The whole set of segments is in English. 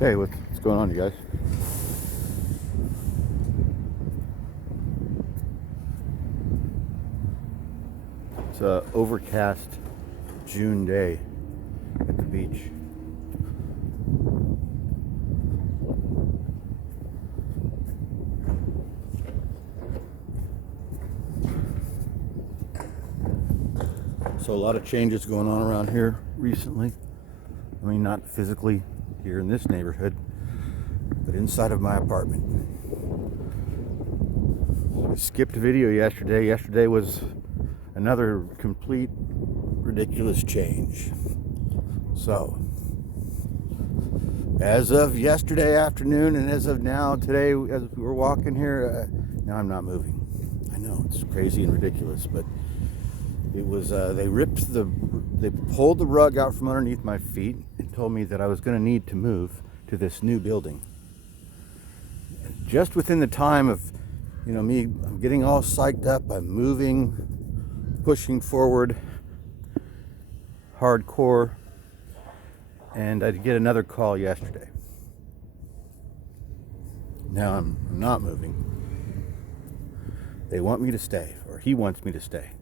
Hey, what's going on, you guys? It's a overcast June day at the beach. So a lot of changes going on around here recently. I mean, not physically here in this neighborhood, but inside of my apartment. I skipped a video yesterday. Yesterday was another complete ridiculous change. So, as of yesterday afternoon and as of now, today, as we were walking here, now I'm not moving. I know it's crazy and ridiculous, but it was, they pulled the rug out from underneath my feet and told me that I was going to need to move to this new building. And just within the time of, me, I'm getting all psyched up, I'm moving, pushing forward, hardcore, and I get another call yesterday. Now I'm not moving. They want me to stay, or he wants me to stay.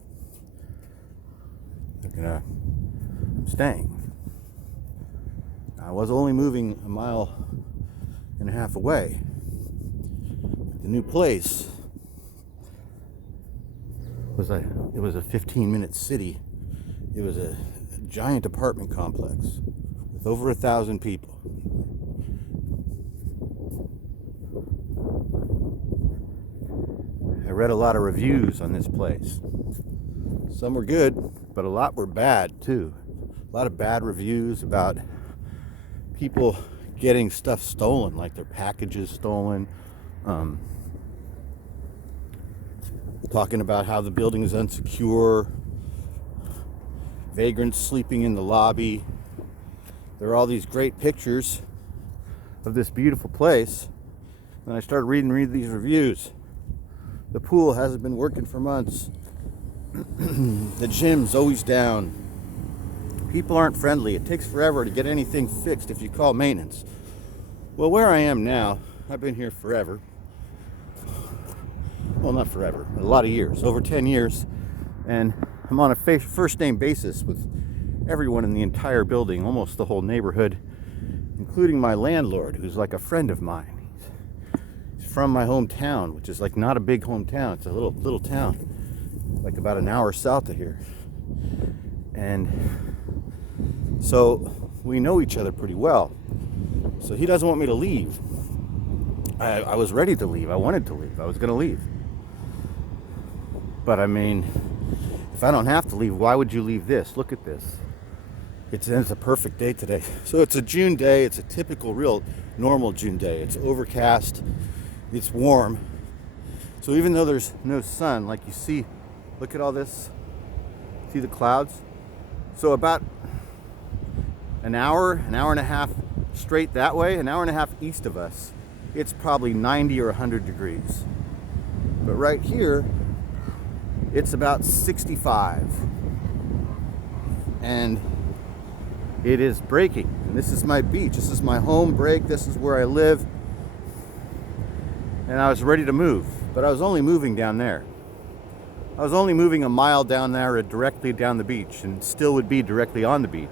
I'm staying. I was only moving 1.5 miles away. The new place was it was a 15-minute city. It was a giant apartment complex with over 1,000 people. I read a lot of reviews on this place. Some were good, but a lot were bad too. A lot of bad reviews about people getting stuff stolen, like their packages stolen. Talking about how the building is unsecure, vagrants sleeping in the lobby. There are all these great pictures of this beautiful place, and I started reading these reviews. The pool hasn't been working for months. The gym's always down. People aren't friendly. It takes forever to get anything fixed if you call maintenance. Well, where I am now, I've been here forever. Well, not forever, but a lot of years, over 10 years. And I'm on a first name basis with everyone in the entire building, almost the whole neighborhood, including my landlord, who's like a friend of mine. He's from my hometown, which is like not a big hometown. It's a little town, like about an hour south of here. And so we know each other pretty well. So he doesn't want me to leave. I was ready to leave. I wanted to leave. I was going to leave. But I mean, if I don't have to leave, why would you leave this? Look at this. It's a perfect day today. So it's a June day. It's a typical, real normal June day. It's overcast. It's warm. So even though there's no sun, like you see, look at all this. See the clouds? So about an hour and a half straight that way, an hour and a half east of us, it's probably 90 or 100 degrees. But right here, it's about 65. And it is breaking. And this is my beach. This is my home break. This is where I live. And I was ready to move, but I was only moving down there. I was only moving 1 mile down there directly down the beach, and still would be directly on the beach.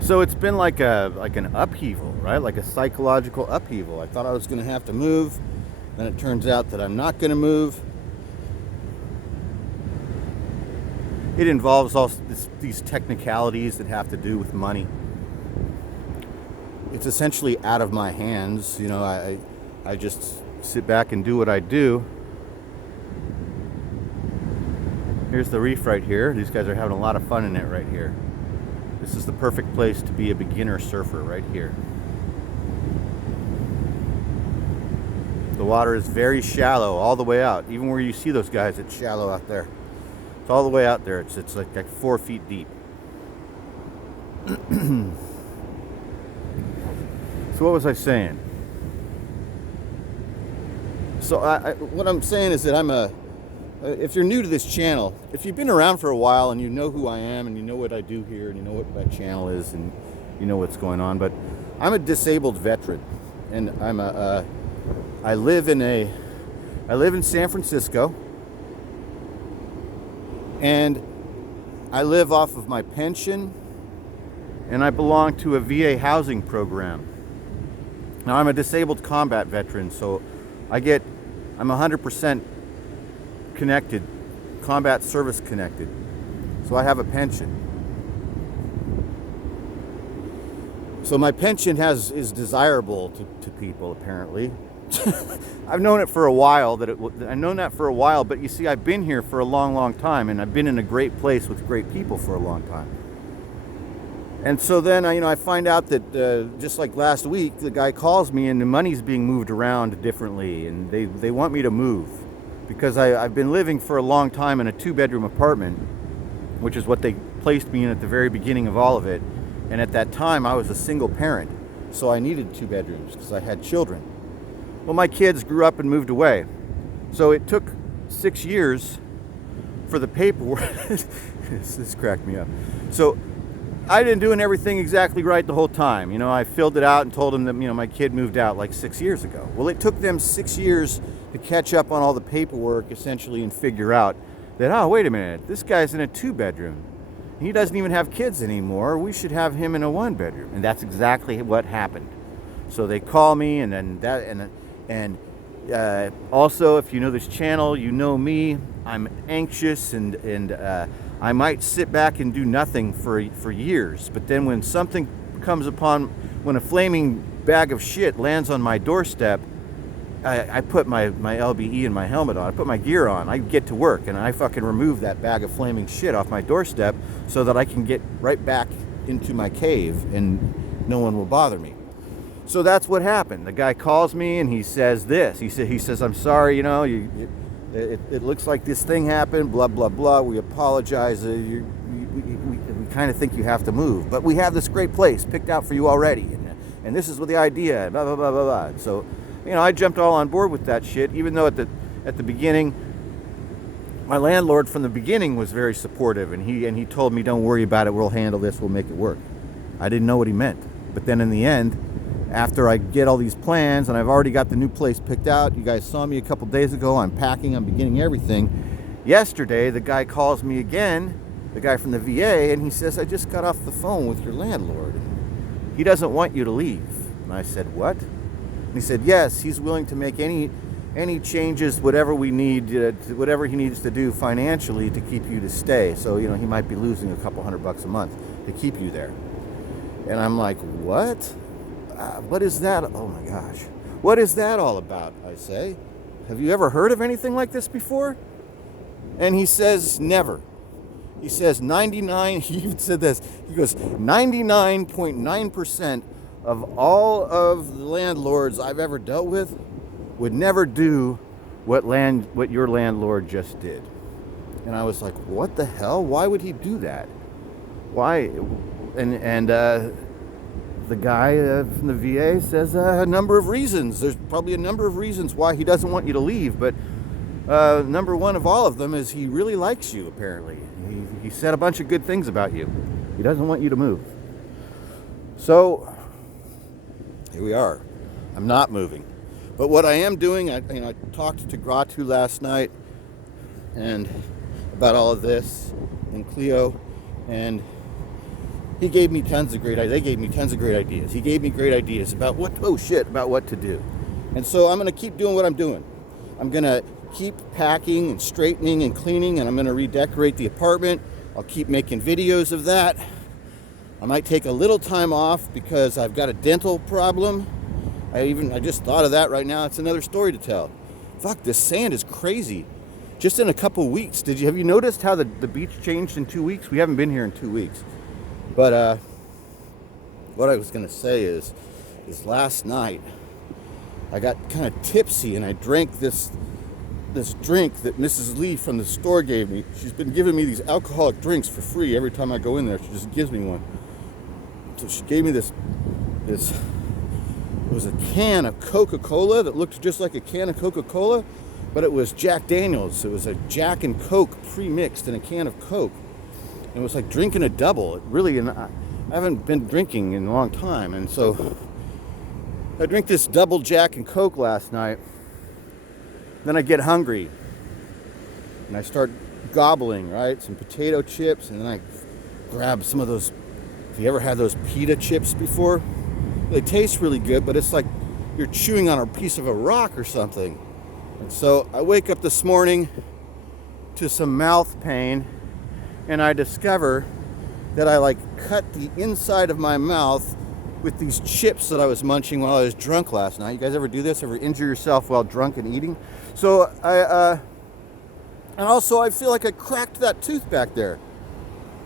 So it's been like an upheaval, right? Like a psychological upheaval. I thought I was going to have to move, then it turns out that I'm not going to move. It involves all these technicalities that have to do with money. It's essentially out of my hands. I just sit back and do what I do. Here's the reef right here. These guys are having a lot of fun in it right here. This is the perfect place to be a beginner surfer right here. The water is very shallow all the way out. Even where you see those guys, it's shallow out there. It's all the way out there. It's like 4 feet deep. So what was I saying? So what I'm saying is that I'm if you're new to this channel, if you've been around for a while and you know who I am and you know what I do here and you know what my channel is and you know what's going on, but I'm a disabled veteran, and I live in San Francisco, and I live off of my pension, and I belong to a VA housing program. Now, I'm a disabled combat veteran, so I'm 100% connected, combat service connected. So I have a pension. So my pension is desirable to people, apparently. I've known it for a while, I've known that for a while, but you see, I've been here for a long, long time, and I've been in a great place with great people for a long time. And so then, I find out that just like last week, the guy calls me and the money's being moved around differently, and they want me to move because I've been living for a long time in a 2-bedroom apartment, which is what they placed me in at the very beginning of all of it. And at that time, I was a single parent, so I needed 2 bedrooms because I had children. Well, my kids grew up and moved away, so it took 6 years for the paperwork. This cracked me up. So I've been doing everything exactly right the whole time. I filled it out and told them that, my kid moved out like 6 years ago. Well, it took them 6 years to catch up on all the paperwork, essentially, and figure out that, oh, wait a minute, this guy's in a 2-bedroom. He doesn't even have kids anymore. We should have him in a 1-bedroom. And that's exactly what happened. So they call me, and then also, if you know this channel, you know me. I'm anxious, and I might sit back and do nothing for years. But then when something comes when a flaming bag of shit lands on my doorstep, I put my LBE and my helmet on. I put my gear on. I get to work, and I fucking remove that bag of flaming shit off my doorstep so that I can get right back into my cave and no one will bother me. So that's what happened. The guy calls me and he says this. He says, I'm sorry, it looks like this thing happened, blah, blah, blah. We apologize. We kind of think you have to move. But we have this great place picked out for you already. And this is what the idea, blah, blah, blah, blah, blah. So, I jumped all on board with that shit, even though at the beginning, my landlord from the beginning was very supportive, and he told me, don't worry about it, we'll handle this, we'll make it work. I didn't know what he meant. But then in the end, after I get all these plans, and I've already got the new place picked out, you guys saw me a couple days ago, I'm packing, I'm beginning everything. Yesterday, the guy calls me again, the guy from the VA, and he says, I just got off the phone with your landlord. He doesn't want you to leave. And I said, what? And he said, yes, he's willing to make any changes, whatever we need, whatever he needs to do financially to keep you to stay. So, he might be losing a couple $100 a month to keep you there. And I'm like, what? What is that? Oh my gosh. What is that all about? I say, have you ever heard of anything like this before? And he says, never. He says 99, he even said this, he goes, 99.9% of all of the landlords I've ever dealt with would never do what your landlord just did. And I was like, what the hell? Why would he do that? Why? And the guy from the VA says a number of reasons. There's probably a number of reasons why he doesn't want you to leave, but number one of all of them is he really likes you, apparently. He said a bunch of good things about you. He doesn't want you to move. So here we are. I'm not moving. But what I am doing, I talked to Gratu last night and about all of this and Cleo, and he gave me tons of great ideas. They gave me tons of great ideas. He gave me great ideas about what to do. And so I'm going to keep doing what I'm doing. I'm going to keep packing and straightening and cleaning, and I'm going to redecorate the apartment. I'll keep making videos of that. I might take a little time off because I've got a dental problem. I just thought of that right now. It's another story to tell. Fuck, this sand is crazy. Just in a couple weeks. Have you noticed how the beach changed in 2 weeks? We haven't been here in 2 weeks. But what I was going to say is last night I got kind of tipsy and I drank this drink that Mrs. Lee from the store gave me. She's been giving me these alcoholic drinks for free every time I go in there. She just gives me one. So she gave me this it was a can of Coca-Cola that looked just like a can of Coca-Cola, but it was Jack Daniels. It was a Jack and Coke pre-mixed in a can of Coke. And it was like drinking a double. It really, and I haven't been drinking in a long time, and so I drink this double Jack and Coke last night. Then I get hungry, and I start gobbling, right? Some potato chips, and then I grab some of those. If you ever had those pita chips before, they taste really good, but it's like you're chewing on a piece of a rock or something. And so I wake up this morning to some mouth pain, and I discover that I like cut the inside of my mouth with these chips that I was munching while I was drunk last night. You guys ever do this? Ever injure yourself while drunk and eating? So and also I feel like I cracked that tooth back there.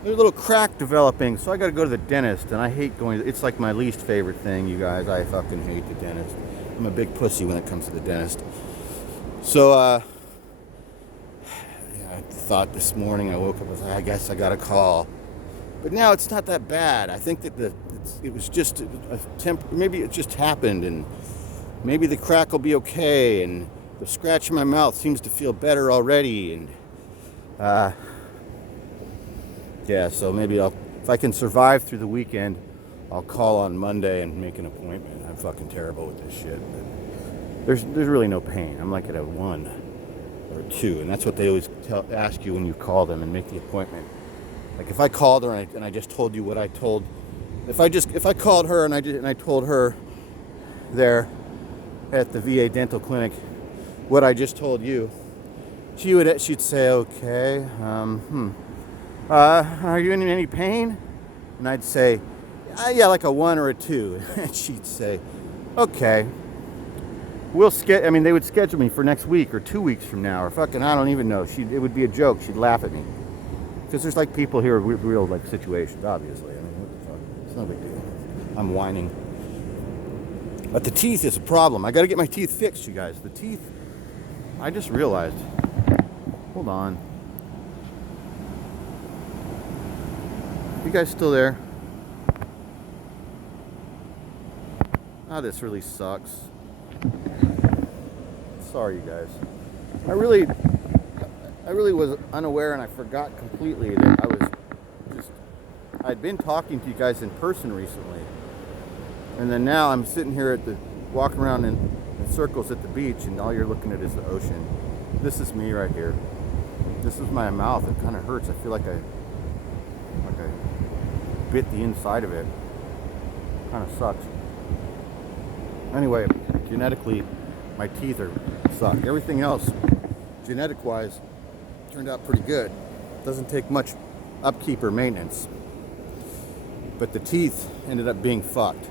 There's a little crack developing, so I got to go to the dentist, and I hate going. It's like my least favorite thing, you guys. I fucking hate the dentist. I'm a big pussy when it comes to the dentist. So, yeah, I thought this morning I woke up with, I guess I got a call, but now it's not that bad. I think that it was just maybe it just happened, and maybe the crack will be okay, and the scratch in my mouth seems to feel better already, and yeah, so maybe if I can survive through the weekend, I'll call on Monday and make an appointment. I'm fucking terrible with this shit. But there's really no pain. I'm like at a 1 or a 2, and that's what they always ask you when you call them and make the appointment. Like if I called her and I just told you what I told, if I called her and I told her there at the VA dental clinic what I just told you, she'd say, okay, are you in any pain? And I'd say, yeah, like a 1 or a 2. And she'd say, okay, they would schedule me for next week or 2 weeks from now, or fucking, I don't even know. It would be a joke. She'd laugh at me. Because there's like people here with real like situations, obviously. I mean, what the fuck? It's no big deal. I'm whining. But the teeth is a problem. I got to get my teeth fixed, you guys. The teeth, I just realized. Hold on. You guys still there? Ah, this really sucks. Sorry, you guys. I really was unaware, and I forgot completely that I'd been talking to you guys in person recently. And then now I'm sitting here walking around in circles at the beach, and all you're looking at is the ocean. This is me right here. This is my mouth. It kind of hurts. I feel like I bit the inside of it. Kind of sucks. Anyway, genetically, my teeth suck. Everything else, genetic-wise, turned out pretty good. Doesn't take much upkeep or maintenance. But the teeth ended up being fucked.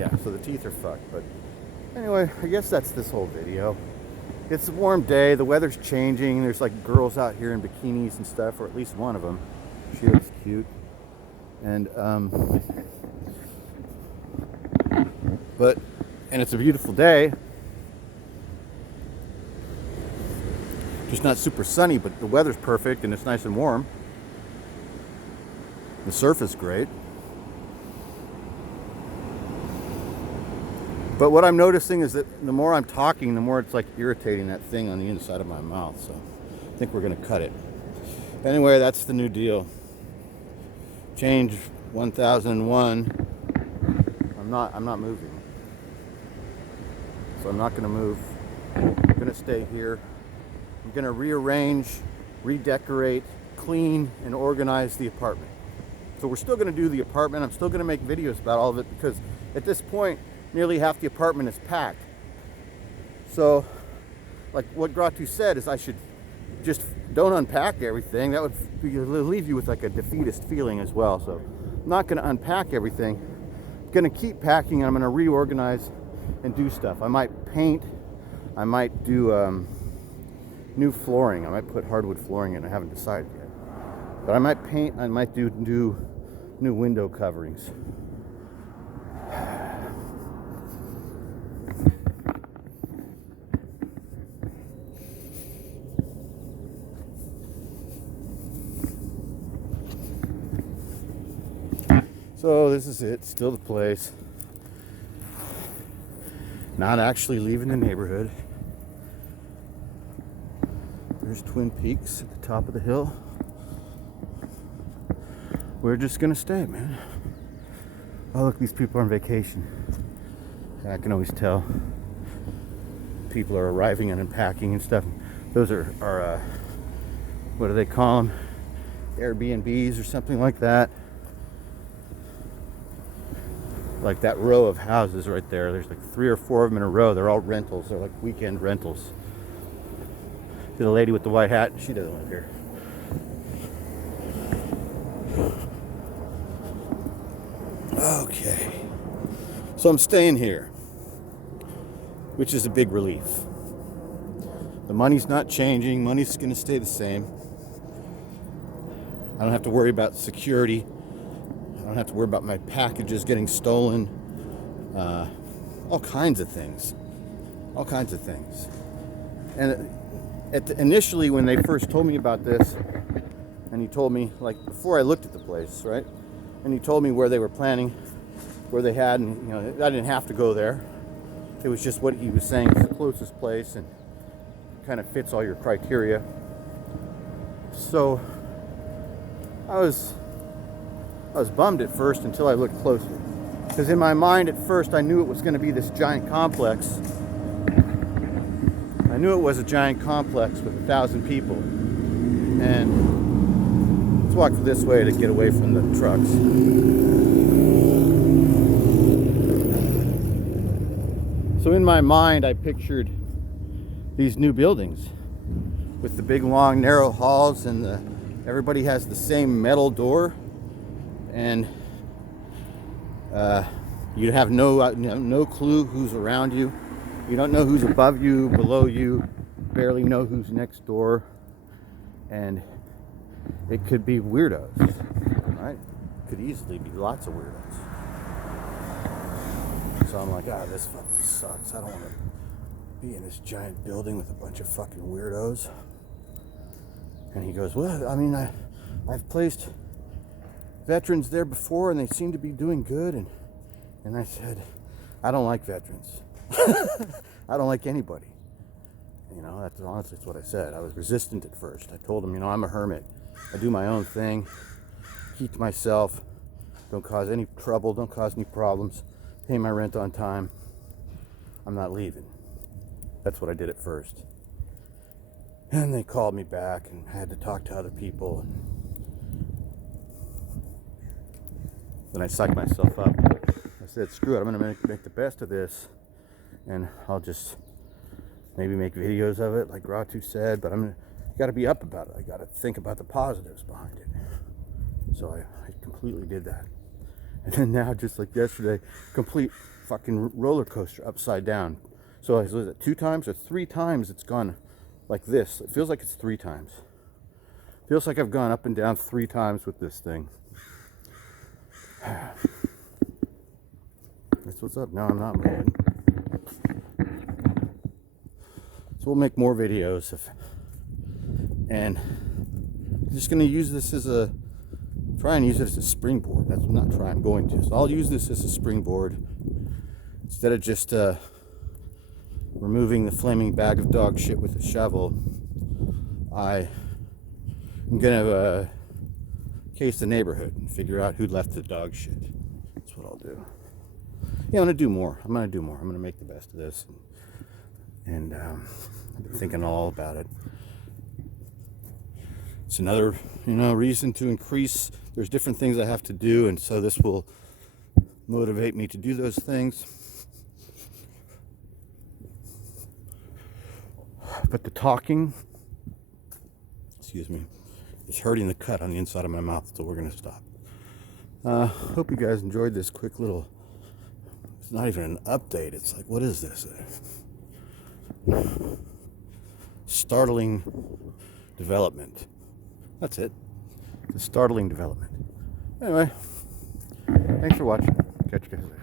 Yeah, so the teeth are fucked. But anyway, I guess that's this whole video. It's a warm day. The weather's changing. There's like girls out here in bikinis and stuff, or at least one of them. She looks cute. And and it's a beautiful day. Just not super sunny, but the weather's perfect and it's nice and warm. The surf is great. But what I'm noticing is that the more I'm talking, the more it's like irritating that thing on the inside of my mouth. So I think we're gonna cut it. Anyway, that's the new deal. Change 1001. I'm not moving. So I'm not gonna move. I'm gonna stay here. I'm gonna rearrange, redecorate, clean, and organize the apartment. So we're still gonna do the apartment. I'm still gonna make videos about all of it because at this point, nearly half the apartment is packed. So, like what Gratu said is I should just don't unpack everything. That would leave you with like a defeatist feeling as well. So I'm not gonna unpack everything. I'm gonna keep packing and I'm gonna reorganize and do stuff. I might paint. I might do new flooring. I might put hardwood flooring in. I haven't decided yet. But I might paint. I might do new window coverings. So this is it. Still the place. not actually leaving the neighborhood. There's Twin Peaks at the top of the hill. We're just gonna stay, man. Oh, look, these people are on vacation. I can always tell. People are arriving and unpacking and stuff. Those are what do they call them? Airbnbs or something like that. Like that row of houses right there. There's like 3 or 4 of them in a row. They're all rentals. They're like weekend rentals. The lady with the white hat, she doesn't live here. Okay. So I'm staying here, which is a big relief. The money's not changing. Money's going to stay the same. I don't have to worry about security. I don't have to worry about my packages getting stolen. All kinds of things. All kinds of things. And initially, when they first told me about this, and he told me, like, before I looked at the place, right? And he told me where they were planning, where they had, and, you know, I didn't have to go there. It was just what he was saying is the closest place and kind of fits all your criteria. So I was bummed at first until I looked closer. Because in my mind at first I knew it was going to be this giant complex. I knew it was a giant complex with 1,000 people. And let's walk this way to get away from the trucks. So in my mind I pictured these new buildings with the big long narrow halls, and everybody has the same metal door, and you have no clue who's around you. You don't know who's above you, below you, barely know who's next door, and it could be weirdos, right? Could easily be lots of weirdos. So I'm like, this fucking sucks. I don't want to be in this giant building with a bunch of fucking weirdos. And he goes, well, I mean, I've placed veterans there before, and they seem to be doing good. And I said, I don't like veterans. I don't like anybody. You know, that's honestly what I said. I was resistant at first. I told him, I'm a hermit. I do my own thing, keep to myself, don't cause any trouble, don't cause any problems, pay my rent on time. I'm not leaving. That's what I did at first. And they called me back, and I had to talk to other people. Then I psyched myself up. I said, screw it, I'm going to make the best of this, and I'll just maybe make videos of it, like Ratu said, but I got to be up about it. I got to think about the positives behind it. So I completely did that. And then now, just like yesterday, complete fucking roller coaster upside down. So was it 2 times or 3 times it's gone like this? It feels like it's 3 times. Feels like I've gone up and down 3 times with this thing. That's what's up. No, I'm not moving. So we'll make more videos and I'm just going to use this as try and use it as a springboard. That's what I'm going to. So I'll use this as a springboard instead of just removing the flaming bag of dog shit with a shovel. I'm going to case the neighborhood and figure out who left the dog shit. That's what I'll do. Yeah, I'm going to do more. I'm going to make the best of this. And I've been thinking all about it. It's another, reason to increase. There's different things I have to do, and so this will motivate me to do those things. But the talking, is hurting the cut on the inside of my mouth, so we're going to stop. Hope you guys enjoyed this quick little, it's not even an update. It's like, what is this? Startling Development. That's it. The Startling Development. Anyway, thanks for watching. Catch you guys later.